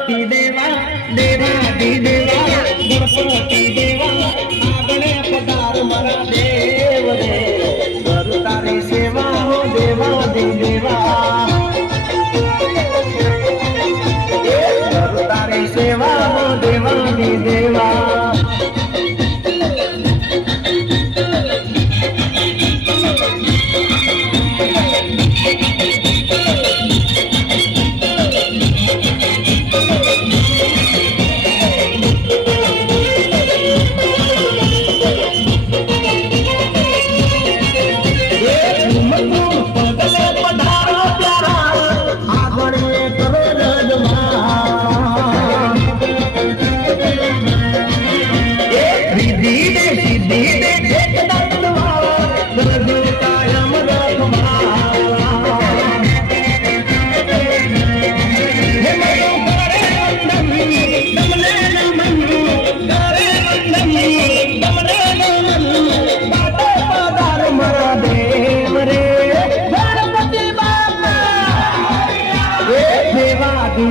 गणपती देवा देवादी देवा गणपती देवा आगणे पधार मला देव रे करू तारी सेवा हो देवादी देवा करू तारी सेवा हो देवादी देवा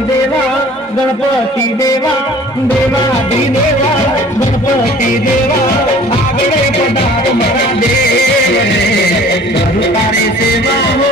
देवा गणपती देवा देवादी देवा गणपती देवा आगळे पदार मरा देव रे करू तारे सेवा हो